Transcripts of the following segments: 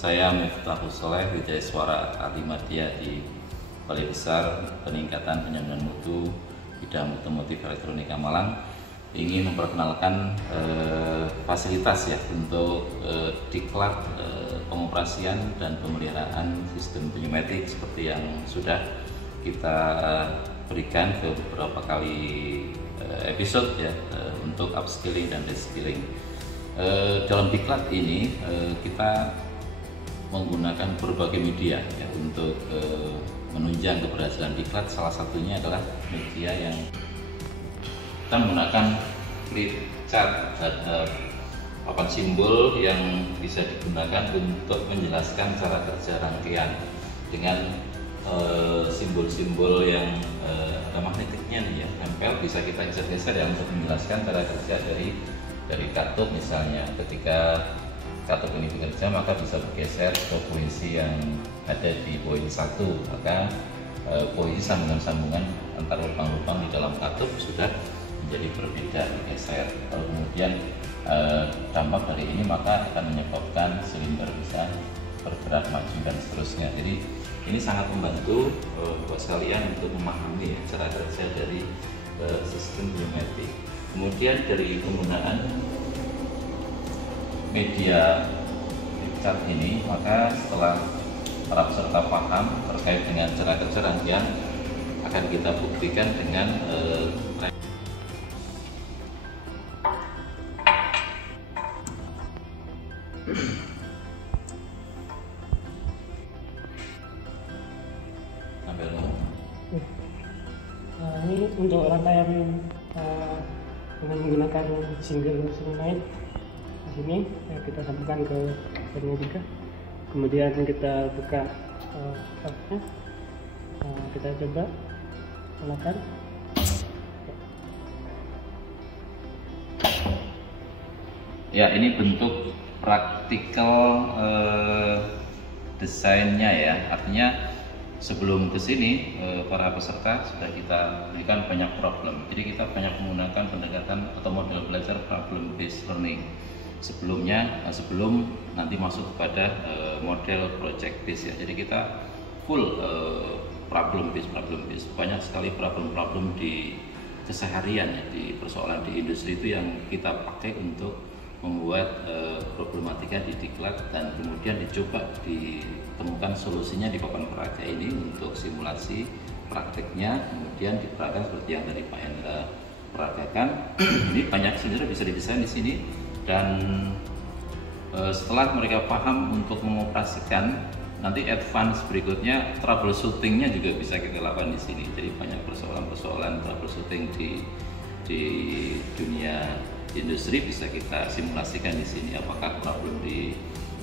Saya Miftahul Soleh, Wijaiswara Alimadya di Balai Besar Peningkatan Penjaminan Mutu Bidang Otomotif Elektronika Malang ingin memperkenalkan fasilitas ya untuk diklat pengoperasian dan pemeliharaan sistem pneumatik seperti yang sudah kita berikan ke beberapa kali episode ya untuk upskilling dan reskilling. Dalam diklat ini kita menggunakan berbagai media ya, untuk menunjang keberhasilan diklat. Salah satunya adalah media yang kita menggunakan flip chart atau papan simbol yang bisa digunakan untuk menjelaskan cara kerja rangkaian dengan simbol-simbol yang ada magnetiknya nih ya, nempel, bisa kita geser-geser ya untuk menjelaskan cara kerja dari katup. Misalnya ketika katup ini bekerja maka bisa bergeser ke posisi yang ada di poin 1, maka posisi sambungan-sambungan antar lubang-lubang di dalam katup sudah menjadi berbeda, bergeser. Lalu kemudian dampak dari ini maka akan menyebabkan silinder bisa bergerak maju dan seterusnya. Jadi ini sangat membantu buat sekalian untuk memahami ya, cara kerja dari sistem pneumatik. Kemudian dari penggunaan media cat ini, maka setelah para peserta paham terkait dengan cara kerja rangkaian, akan kita buktikan dengan ini untuk rangkaian dengan menggunakan single solenoid. Di sini kita sambungkan ke baterainya juga, kemudian kita buka valve-nya, kita coba nyalakan. Ya, ini bentuk praktikal desainnya ya. Artinya sebelum ke sini para peserta sudah kita berikan banyak problem. Jadi kita banyak menggunakan pendekatan atau model belajar problem based learning. Sebelum nanti masuk kepada model project based ya. Jadi kita full problem based. Banyak sekali problem di keseharian ya, di persoalan di industri itu yang kita pakai untuk membuat problematika di diklat, dan kemudian dicoba ditemukan solusinya di papan peraga ini untuk simulasi prakteknya, kemudian diperagakan seperti yang tadi Pak Hendra peragakan. Ini banyak sebenarnya bisa didesain di sini, dan setelah mereka paham untuk mengoperasikan, nanti advance berikutnya troubleshootingnya juga bisa kita lakukan di sini. Jadi banyak persoalan troubleshooting di dunia industri bisa kita simulasikan di sini. Apakah problem di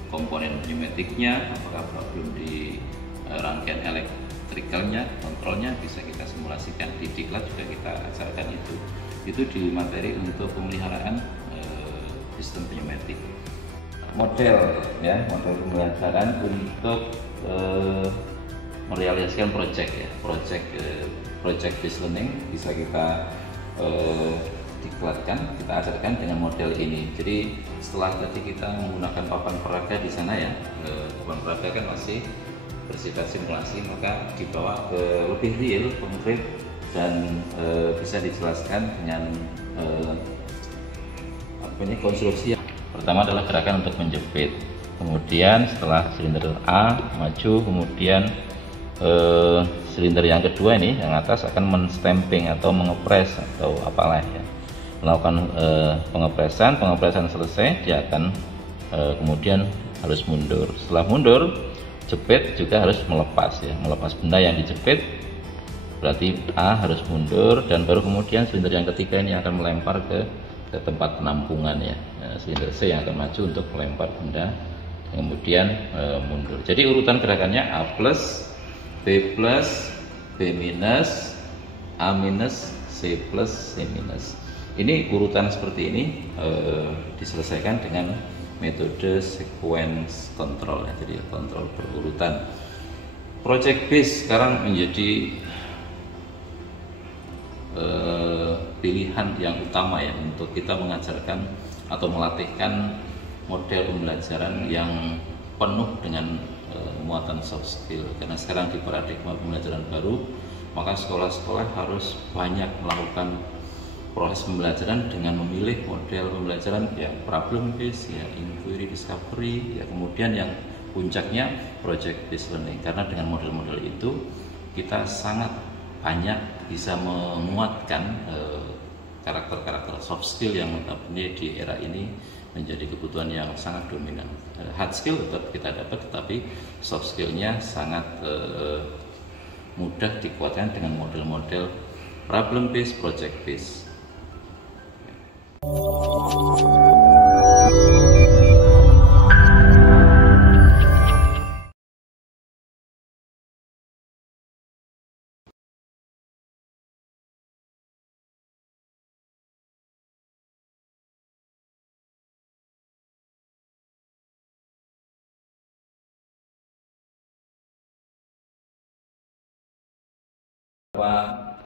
komponen pneumatiknya, apakah problem di rangkaian elektrikalnya, kontrolnya, bisa kita simulasikan. Di diklat juga kita ajarkan itu di materi untuk pemeliharaan sistem pneumatik. Model pembelajaran untuk merealisasikan project ya, project based learning bisa kita diklatkan, kita ajarkan dengan model ini. Jadi setelah tadi kita menggunakan papan peraga di sana ya, papan peraga kan masih bersifat simulasi, maka dibawa ke lebih real, konkret, dan bisa dijelaskan dengan konstruksi. Pertama adalah gerakan untuk menjepit, kemudian setelah silinder A maju, kemudian silinder yang kedua ini yang atas akan menstamping atau mengepres atau apalah ya, melakukan pengepresan selesai, dia akan kemudian harus mundur. Setelah mundur, jepit juga harus melepas ya, melepas benda yang dijepit. Berarti A harus mundur, dan baru kemudian silinder yang ketiga ini akan melempar ke tempat penampungan ya. Silinder C yang akan maju untuk melempar benda, kemudian mundur. Jadi urutan gerakannya A plus, B plus, B minus, A minus, C plus, C minus. Ini urutan seperti ini diselesaikan dengan metode sequence control ya, jadi kontrol berurutan. Project based sekarang menjadi pilihan yang utama ya untuk kita mengajarkan atau melatihkan model pembelajaran yang penuh dengan muatan soft skill, karena sekarang di paradigma pembelajaran baru, maka sekolah-sekolah harus banyak melakukan proses pembelajaran dengan memilih model pembelajaran ya problem based, ya inquiry discovery, ya kemudian yang puncaknya project based learning, karena dengan model-model itu kita sangat banyak bisa menguatkan karakter-karakter soft skill yang notabene di era ini menjadi kebutuhan yang sangat dominan. Hard skill tetap kita dapat, tetapi soft skillnya sangat mudah dikuatkan dengan model-model problem based, project based.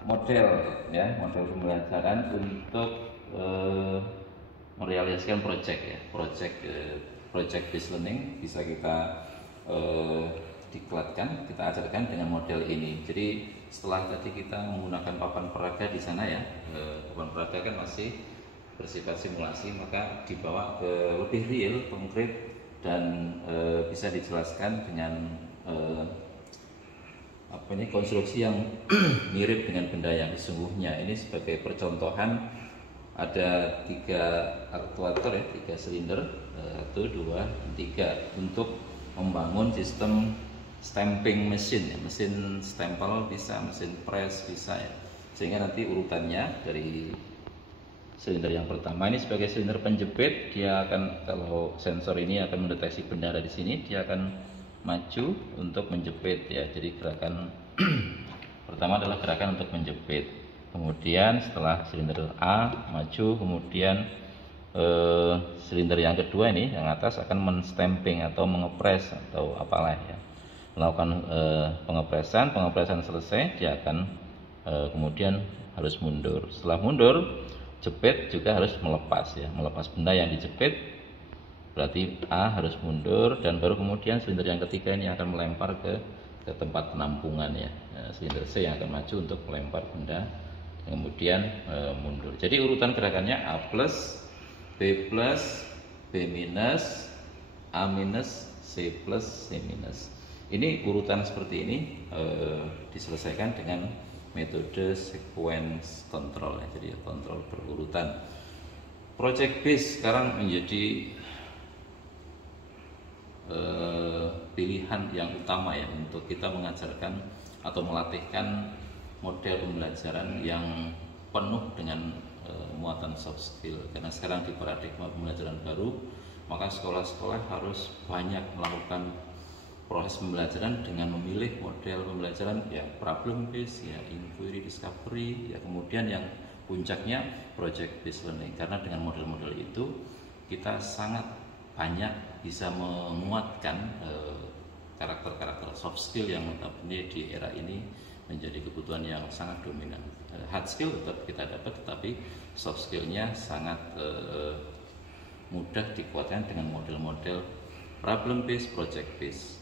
Model ya, model pembelajaran untuk merealisasikan project based learning bisa kita diklatkan, kita ajarkan dengan model ini. Jadi setelah tadi kita menggunakan papan peraga di sana ya, papan peraga kan masih bersifat simulasi, maka dibawa ke lebih real, konkret, dan bisa dijelaskan dengan konstruksi yang mirip dengan benda yang sesungguhnya. Ini sebagai percontohan, ada 3 aktuator ya, 3 silinder, 1, 2, 3 untuk membangun sistem stamping mesin ya, mesin stempel bisa, mesin press bisa ya, sehingga nanti urutannya dari silinder yang pertama ini sebagai silinder penjepit, dia akan, kalau sensor ini akan mendeteksi benda ada di sini, dia akan maju untuk menjepit ya. Jadi gerakan pertama adalah gerakan untuk menjepit. Kemudian setelah silinder A maju, kemudian silinder yang kedua ini yang atas akan menstamping atau mengepres atau apalah ya, melakukan pengepresan selesai, dia akan kemudian harus mundur. Setelah mundur, jepit juga harus melepas ya, melepas benda yang dijepit. Berarti A harus mundur, dan baru kemudian silinder yang ketiga ini akan melempar ke tempat penampungan ya. Silinder C yang akan maju untuk melempar benda, kemudian mundur. Jadi urutan gerakannya A plus, B plus, B minus, A minus, C plus, C minus. Ini urutan seperti ini diselesaikan dengan metode sequence control ya. Jadi kontrol berurutan. Project based sekarang menjadi pilihan yang utama ya untuk kita mengajarkan atau melatihkan model pembelajaran yang penuh dengan muatan soft skill, karena sekarang di paradigma pembelajaran baru, maka sekolah-sekolah harus banyak melakukan proses pembelajaran dengan memilih model pembelajaran ya problem based, ya inquiry discovery, ya kemudian yang puncaknya project based learning, karena dengan model-model itu kita sangat banyak bisa menguatkan karakter-karakter soft skill yang notabene di era ini menjadi kebutuhan yang sangat dominan. Hard skill tetap kita dapat, tetapi soft skillnya sangat mudah dikuatkan dengan model-model problem based, project based.